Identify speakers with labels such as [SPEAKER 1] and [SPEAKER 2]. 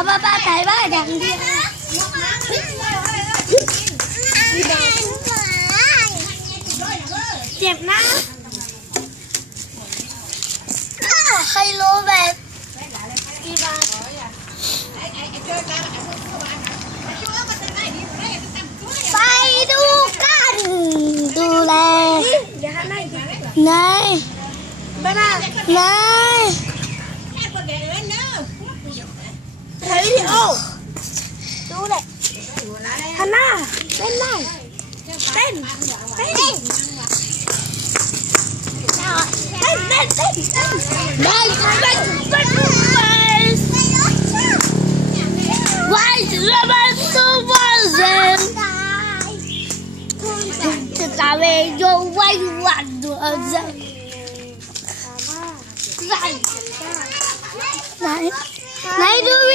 [SPEAKER 1] ba ba ba tại ba đằng đi. Chẹp lắm Hay lô về. Đi ba Bay đu cân Đu lè. Này. Này. chú này Hana Tên này. Tên Tên. Tên Tên Tên Đây Tên Tên Why is it so frozen? Thực ra về vô quay hoàn được rồi Này Này đưa